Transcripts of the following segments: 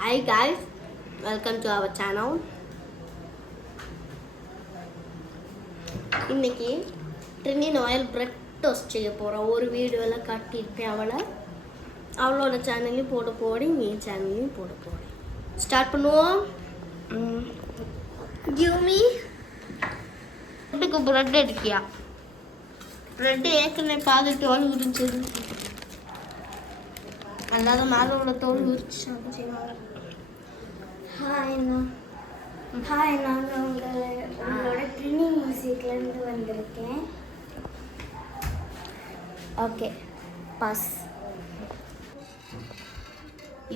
Hi guys, welcome to our channel. இன்னைக்கு ட்ரினின் oil bread toast செய்ய போகிறோம். ஒரு வீடியோவில் காட்டியிருப்பேன் அவளோட சேனல்லையும் போட போகிறேன், என் சேனல்லையும் போட போகிறேன். ஸ்டார்ட் பண்ணுவோம். Give me. பிரெட் எடுக்கியா? பிரெட் ஏற்கனவே பாதி தோல் உரிஞ்சது, அல்லாத மேலே உள்ள தோல் உரிச்சு செய்வாங்க. ஹாய், நான் உங்களோட ட்ரினி மியூசிக்லேருந்து வந்திருக்கேன். Okay, boss.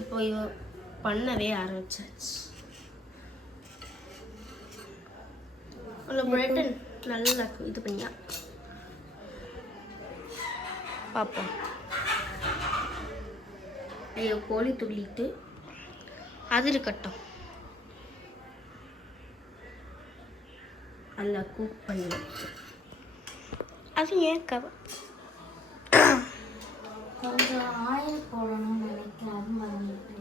இப்போ இவ பண்ணவே ஆரம்பிச்சாச்சு. உள்ள பிரெட் நல்லா இது பண்ணியா பார்ப்போம். ஐயோ, கோழி துள்ளிட்டு அது இருக்கட்டும். நல்லா குக் பண்ணி அது ஏன் கொஞ்சம் ஆயில் போடணும்னு நினைக்கிறேன், அது மறந்துட்டு.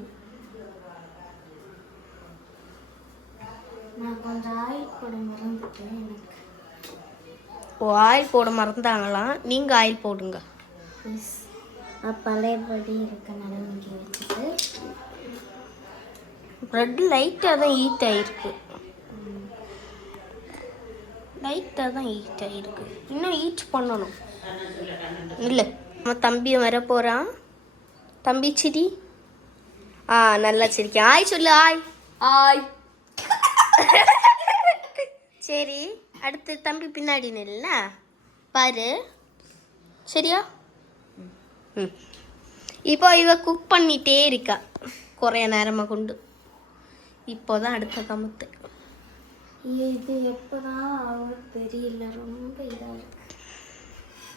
நான் கொஞ்சம் ஆயில் போட மறந்துட்டேன். எனக்கு ஆயில் போட மறந்தாங்களாம், நீங்கள் ஆயில் போடுங்க. பழையபடி இருக்க நிலைமைக்கு வச்சுட்டு ப்ரெட் லைட்டாக தான் ஹீட் ஆகிருக்கு. இன்னும் ஹீட் பண்ணணும். இல்லை, நம்ம தம்பி வர போகிறான். தம்பி சிரி. நல்லா சிரிக்க. ஆய் சொல்லு. ஆய். சரி, அடுத்து தம்பி பின்னாடி நில்ல பாரு, சரியா? இப்போ இவ குக் பண்ணிட்டே இருக்கா குறைய நேரமாக கொண்டு. இப்போதான் அடுத்த கமுத்து. இது எப்போதான் ஆகும் தெரியல, ரொம்ப இதாக இருக்கு.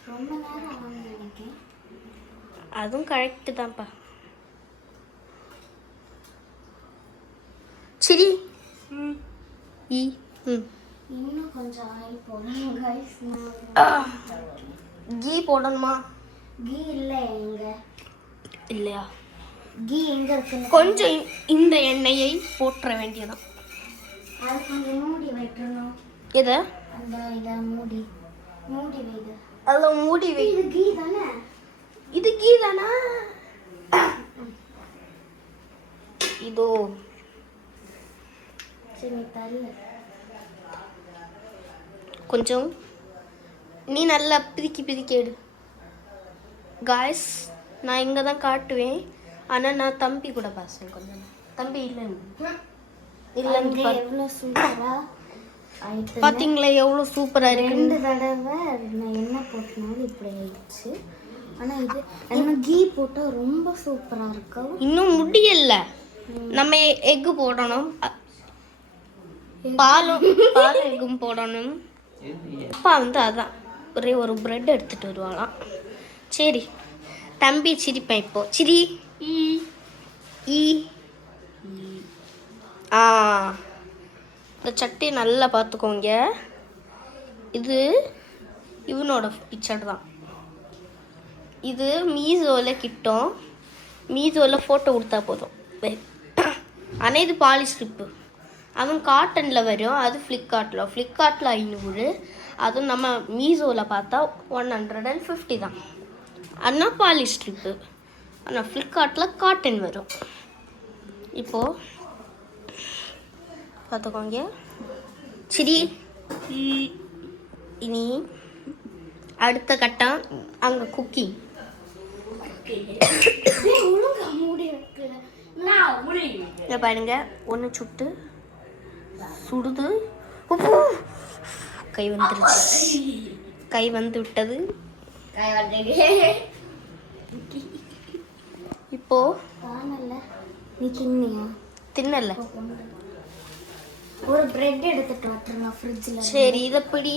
ரொம்ப நேரம் ஆகும் நினைக்கிறேன். அதுவும் கரெக்டு தான்ப்பா. சரி, இன்னும் கொஞ்சம் ஆயில் போடணும் கைஸ். கீ போடணுமா? கீ இல்லை, எங்க இல்லையா? கீ எங்க இருக்கு? கொஞ்சம் இந்த எண்ணெயை போட்டுற வேண்டியதான். அது கொஞ்சம் மூடி வைக்கணும். எதை? அந்த இதை மூடி வைது. அதில் மூடி வை. இது கீ தானே? இது கீ தானா? இதோ. சரி, தரல. கொஞ்சம் நீ நல்லா பிரிக்கி எடு. காய்ஸ், நான் இங்கே தான் காட்டுவேன், ஆனால் நான் தம்பி கூட பேசுவேன். கொஞ்சம் தம்பி இல்லைன்னு எவ்வளோ சூப்பராக பார்த்தீங்களா? எவ்வளோ சூப்பராக இருக்கு. 2 தடவை நான் எண்ணெய் போட்டனாலும் இப்படி ஆயிடுச்சு. ஆனால் இது இன்னும் கீ போட்டால் ரொம்ப சூப்பராக இருக்கும். இன்னும் முடியல. நம்ம எக்கு போடணும், பாலும் எக்கும் போடணும். அப்பா அதான் ஒரே ஒரு பிரெட் எடுத்துகிட்டு வருவாளாம். சரி, தம்பி சிரிப்பேன் இப்போ. சிரி. இந்த சட்டி நல்லா பார்த்துக்கோங்க. இது இவனோட பிக்சர் தான். இது மீஷோவில் கிட்டும். மீஷோவில் ஃபோட்டோ கொடுத்தா போதும். ஆனால் இது பாலிஸ்ட்ரிப்பு. அதுவும் காட்டனில் வரும். அது ஃப்ளிப்கார்ட்டில் 500. அதுவும் நம்ம மீஷோவில் பார்த்தா 150 தான். ஆனால் பாலிஸ்ட்ரிப்பு. ஆனால் ஃப்ளிப்கார்ட்டில் காட்டன் வரும். இப்போது பார்த்துக்கோங்க. சரி, இனி அடுத்த கட்டம் அங்கே குக்கிங். இதை பாருங்க, ஒன்று சுடுது. கை வந்து விட்டது. இப்போ நீ தின்னல. ஒரு பிரெட் எடுத்துட்டு வரட்டுமா ஃப்ரிட்ஜில்? சரி, இதை பிடி.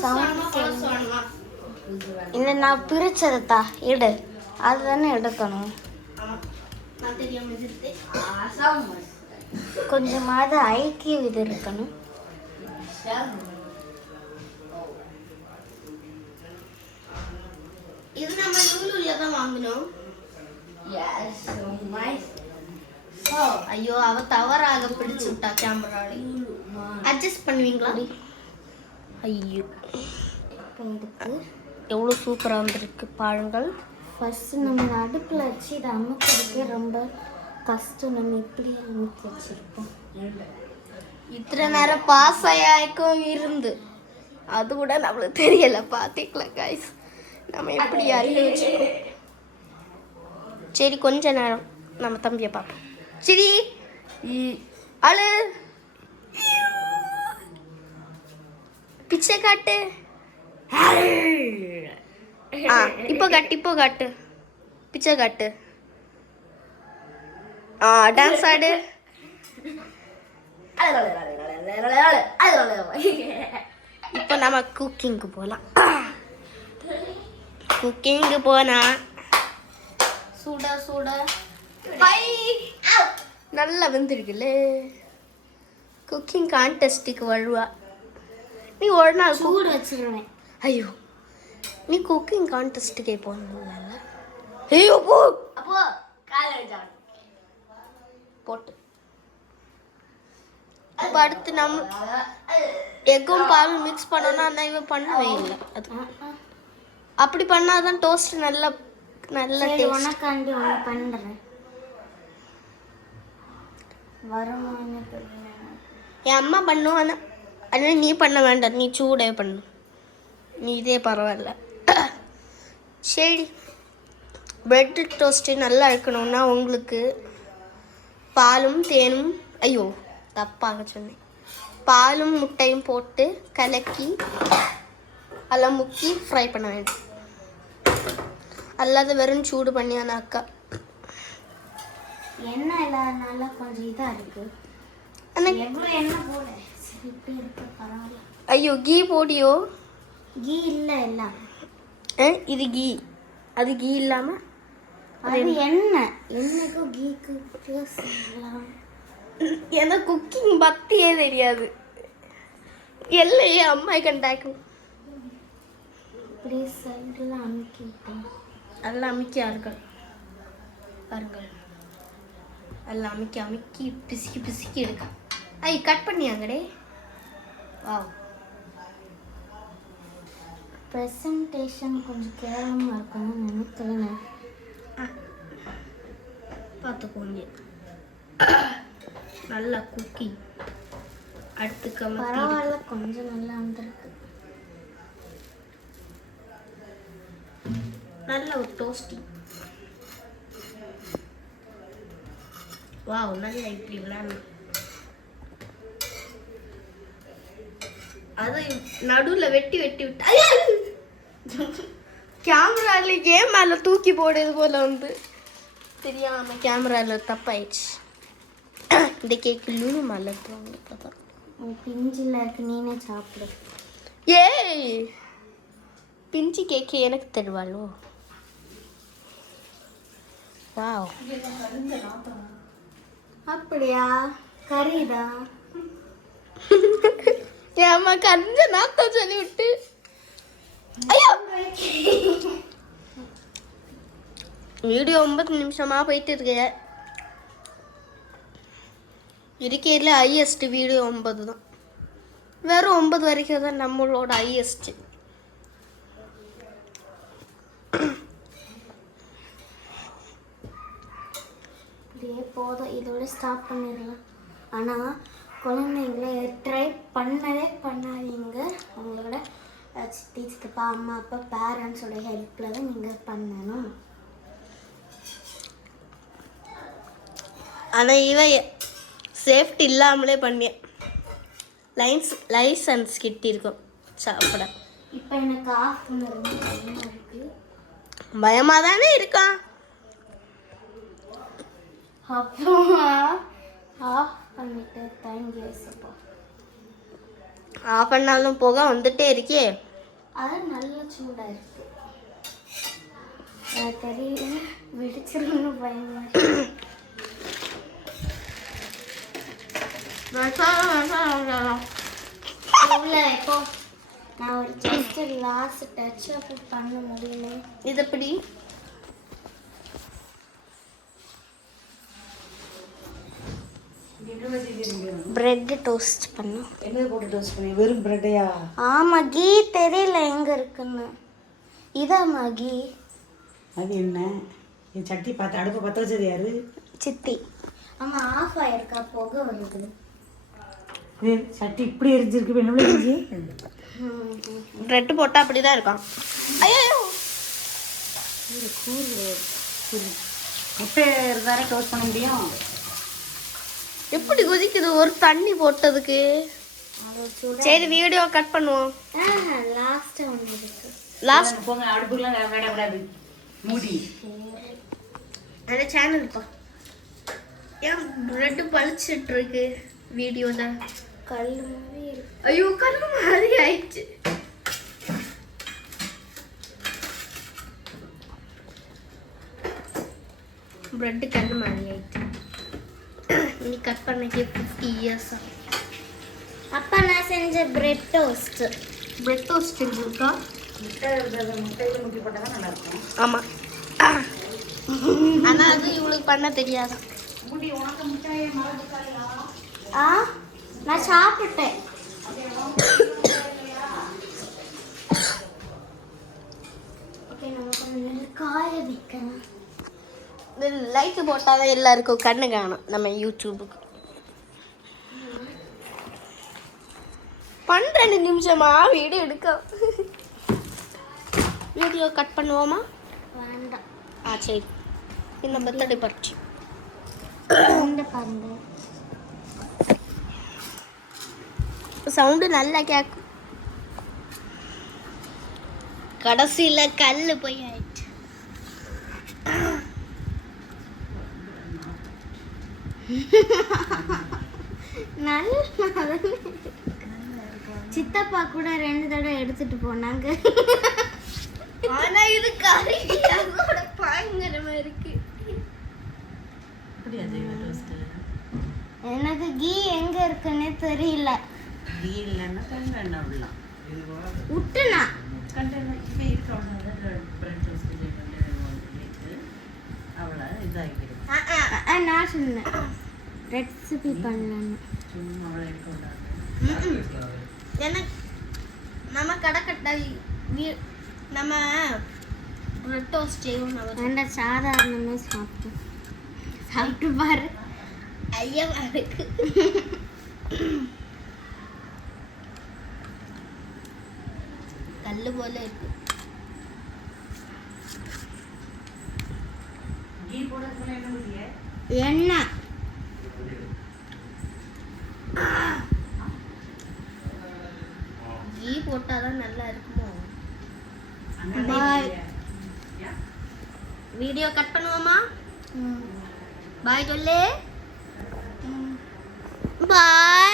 சவுண்ட் இந்த நான் பிரிச்சதா எடு அதுதானே எடுக்கணும். கொஞ்சமாவது ஐக்கியம் இது இருக்கணும். இது நம்ம லூலுல தான் வாங்கினோம். ஐயோ அவ தவறாக பிடிச்சு விட்டா கேமரால. அட்ஜஸ்ட் பண்ணுவீங்களா? ஐயோ எடுத்து எவ்வளோ சூப்பராக வந்திருக்கு பாருங்கள். ஃபஸ்ட்டு நம்ம அடுப்பில் வச்சு இதை அமுக்கிறதுக்கே ரொம்ப கஷ்டம். நம்ம இப்படி அமுக்கி வச்சுருப்போம். இத்தனை நேரம் பாசையாய்க்கும் இருந்து அது கூட நம்மளுக்கு தெரியலை. பார்த்துக்கலாம் காய்ஸ், நம்ம எப்படி அறிய வச்சுக்கோம். சரி கொஞ்ச நேரம் நம்ம தம்பியை பார்ப்போம். சரி அழு, பிச்சை காட்டு. இப்போ காட்டு பிச்சை காட்டு. டான்ஸ் ஆடு. இப்போ நம்ம குக்கிங்க்கு போகலாம். குக்கிங்க்கு போனா சூட நல்லா வந்துருக்குல்ல. குக்கிங் கான்டெஸ்ட்டுக்கு வருவா நீ ஒரு நாள். சூடு வச்சுருவேன். ஐயோ நீ குக்கிங் கான்டெஸ்ட்டுக்கே போகணும்ல. ஐயோ போ அப்போ போட்டு. இப்போ அடுத்து நம்ம எக்கும் பாலும் மிக்ஸ் பண்ணோன்னா நான் இவன் பண்ணவே இல்லை. அது அப்படி பண்ணாதான் டோஸ்ட் நல்லா உனக்காண்டி ஒன்று பண்ணுறேன். வருமானு என் அம்மா பண்ணுவானா, ஆனால் நீ பண்ண வேண்டாம். நீ சூடே பண்ணு, நீ இதே பரவாயில்ல. சரி பிரெட் டோஸ்ட்டு நல்லா இருக்கணும்னா உங்களுக்கு பாலும் தேனும், ஐயோ தப்பாக சொன்னேன், பாலும் முட்டையும் போட்டு கலக்கி எல்லாம் முக்கி ஃப்ரை பண்ண வேண்டும். அல்லாத வெறும் சூடு பண்ணியானாக்கா எண்ணெய் இல்லாதனால கொஞ்சம் இதாக இருக்குது. எவ்வளோ எண்ணெய் போட இப்படி இருக்கு பரவாயில்ல. ஐயோ கீ போடியோ? கீ இல்லை எல்லாம். இது கீ, அது கீ இல்லாமல் அது எண்ணெய். எண்ணெய்க்கும் கீக்கு வித்தியாசம். எனக்கு குக்கிங் பற்றியே தெரியாது. எல்லையே அம்மா கண்டாக்கும். இப்படி சைடெலாம் அமுக்கிட்டேன். எல்லாம் அமுக்கியார்கள் பாருங்கள். எல்லாம் அமுக்கி பிசுக்கி எடுக்க. ஐ கட் பண்ணியாங்கடே. வாவ் ப்ரெசன்டேஷன் கொஞ்சம் கேவலமாக இருக்கணும்னு நினைக்கிறேன். பார்த்துக்கோங்க. நல்லா குக்கிங். அடுத்து பரவாயில்ல, கொஞ்சம் நல்லா வந்திருக்கு. நல்ல ஒரு டோஸ்டி. வாவ் நல்லா இப்படி விளையாடணும். அது நடுவில் வெட்டி விட்டு கேமரால ஏன் மேலே தூக்கி போடுறது போல வந்து தெரியாமல் கேமராவில் தப்பாயிடுச்சு. இந்த கேக்கு லூனு மேலே எடுத்துவாங்க. இப்போதான் பிஞ்சில் இருக்கு, நீனே சாப்பிடு. ஏய் பிஞ்சி கேக்கு எனக்கு தருவாளோ? வாவ் அப்படியா? கறிதா? ஏமா கஞ்ச நாத்தம் சொல்லி விட்டு. ஐயோ வீடியோ 9 நிமிஷமா போயிட்டு இருக்கு. இருக்கையில் ஹையஸ்ட் வீடியோ 9 தான். வெறும் 9 வரைக்கும் தான் நம்மளோட ஹையஸ்ட். அப்படியே போதும், இதோட ஸ்டாப் பண்ணிடலாம். ஆனால் குழந்தைங்களை ட்ரை பண்ணவே பண்ணாதீங்க. அவங்களோட சித்தி சித்தப்பா அம்மா அப்பா பேரண்ட்ஸோட ஹெல்ப்பில் தான் நீங்கள் பண்ணணும். ஆனால் இவன் சேஃப்டி இல்லாமலே பண்ணிய லைசன்ஸ் கிட்டிருக்கோம் சாப்பிட. இப்போ எனக்கு ஆஃப் பண்ணுறது பயமாக இருக்குது. பயமாக தானே இருக்கான். அப்புறமா ஆஃப் பண்ணிட்டு தேங்க்யூ. ஆஃப் பண்ணாலும் போக வந்துட்டே இருக்கே. அது நல்ல சூடாக இருக்கு. எனக்கு தெரியல வெடிச்சிருன்னு பயமா இருக்கு. இவ்வளோ இப்போ நான் ஒரு ஜஸ்ட் லாஸ்ட் டச் அப் பண்ண முடியல. இது எப்படி பிரெட் டோஸ்ட் பண்ணும். என்ன போட்டு டோஸ்ட் பண்ணி வெறும் பிரெட்டையா? ஆமாம், கீ தெரியல எங்கே இருக்குன்னு. இதாம்மா கீ. அது என்ன? என் சட்டி பார்த்து அடுப்பை பற்ற வச்சது யாரு? சித்தி. ஆமாம், ஆஃப் ஆயிருக்கா, புகை வருது. சட்டி இப்படி எரிஞ்சிருக்கு, என்ன எரிஞ்சு? பிரெட் போட்டால் அப்படி தான் இருக்கும். ஐயோ முட்டை இருந்தாலே டோஸ்ட் பண்ண முடியும். எப்படி கொதிக்குது ஒரு தண்ணி போட்டதுக்கு. சரி வீடியோ கட் பண்ணுவோம். லாஸ்ட்டாக ஒன்று இருக்கு. லாஸ்ட் போங்க, அடுப்புலாம் விடக்கூடாது, மூடி. அந்த சேனல்ப்பா ஏன் பிரெட் பழிச்சிட்டு இருக்கு வீடியோல. கல் மாதிரி இருக்கு. ஐயோ கல்லு மாதிரி ஆயிடுச்சு. பிரெட் கல்லு மாதிரி ஆயிடுச்சு. நீ கட் பண்ணக்கே 50 இயர்ஸ். அப்பா நான் செஞ்ச பிரெட் டோஸ்ட். பிரெட் டோஸ்ட் இருக்கா? முட்டையில் முக்கி போட்டால் தான் நல்லாயிருக்கும். ஆமாம், ஆனால் அது இவளுக்கு பண்ண தெரியாது. மூடி. உனக்கு முட்டையை மறந்துட்டாயா? ஆ, நான் சாப்பிட்டேன். ஓகே, நம்ம கொஞ்சம் காய வைக்கணும். லைட்டு போட்டால் தான் எல்லாருக்கும் கண்ணு காணும் நம்ம யூடியூபுக்கு. 12 நிமிஷமா வீடியோ எடுக்க. வீடியோ கட் பண்ணுவோமா? வேண்டாம். சரி. இந்த பர்த்டே பார்ட்டி பாருங்க, சவுண்டு நல்லா கேட்கும். கடைசியில் கல் போய் ஆயிடுச்சு. நல்ல சித்தப்பா கூட 2 தடவை எடுத்துட்டு போனாங்க. ஆனா இது கறி அதோட பயங்கரமா இருக்கு. எனக்கு கீ எங்க இருக்குன்னே தெரியல. கீ இல்லைன்னா கண்டெய்னர் விடலாம். விட்டுனா கண்டெய்னர் இப்போ இருக்கணும். பிரெட் டோஸ்ட் அவ்வளோ இதாகிடும். நான் சொன்னேன் ரெசிபி பண்ணலன்னு. சும்மா அவ்வளோ இருக்கக்கூடாது. எனக்கு நம்ம கடைக்கட்டை நம்ம பிரெட் டோஸ்ட் செய்வோம். வேண்டாம், சாதாரணமாக சாப்பிட்டு பாரு. ஐயா இருக்கு. கல்லு போல இருக்கு. கீ போடுறதுக்குள்ள என்ன முடிய? எண்ணெய். கீ போட்டாதான் நல்லா இருக்குமோ? பாய். வீடியோ கட் பண்ணுவோமா? பாய் சொல்லு. பாய்.